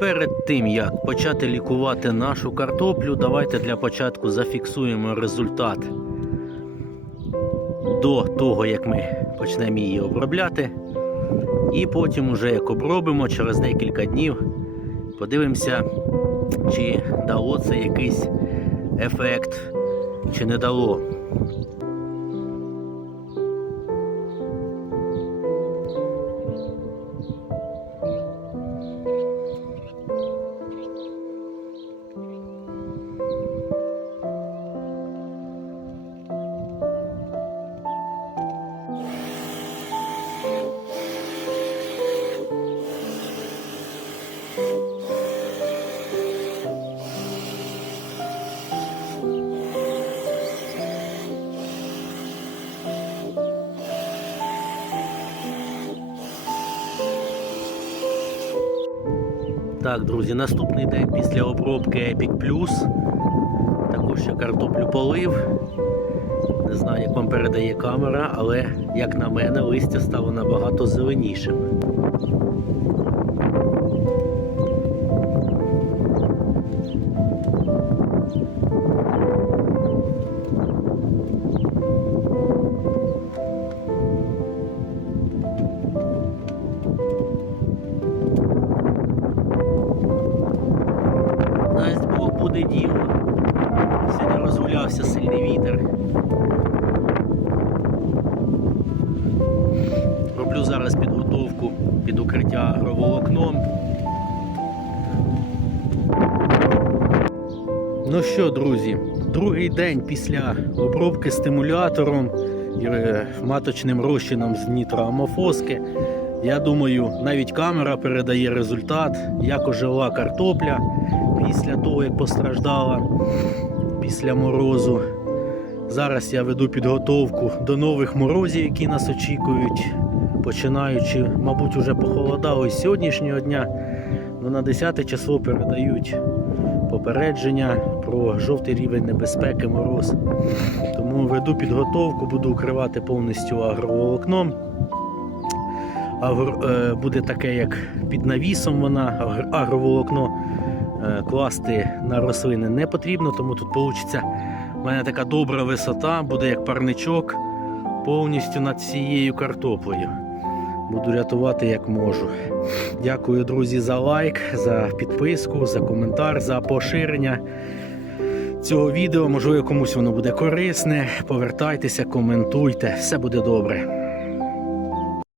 перед тим як почати лікувати нашу картоплю, давайте для початку зафіксуємо результат до того, як ми почнемо її обробляти. І потім, уже як обробимо через декілька днів, подивимося, чи дало це якийсь ефект, чи не дало. Так, друзі, наступний день після обробки Epic Plus. Також я картоплю полив. Не знаю, як вам передає камера, але, як на мене, листя стало набагато зеленішим. Розгулявся сильний вітер. Роблю зараз підготовку під укриття агроволокном. Ну що, друзі, другий день після обробки стимулятором і е, маточним розчином з нітроамофоски. Я думаю, навіть камера передає результат, як ожила картопля після того, як постраждала після морозу. Зараз я веду підготовку до нових морозів, які нас очікують, починаючи, мабуть, уже похолодало з сьогоднішнього дня. Ну, на 10 число передають попередження про жовтий рівень небезпеки мороз. Тому веду підготовку, буду укривати повністю агроволокном. Агро, е, буде таке, як під навісом вона, агроволокно класти на рослини не потрібно, тому тут вийде у мене така добра висота, буде як парничок повністю над всією картоплею. Буду рятувати як можу. Дякую, друзі, за лайк, за підписку, за коментар, за поширення цього відео. Можливо, комусь воно буде корисне. Повертайтеся, коментуйте, все буде добре.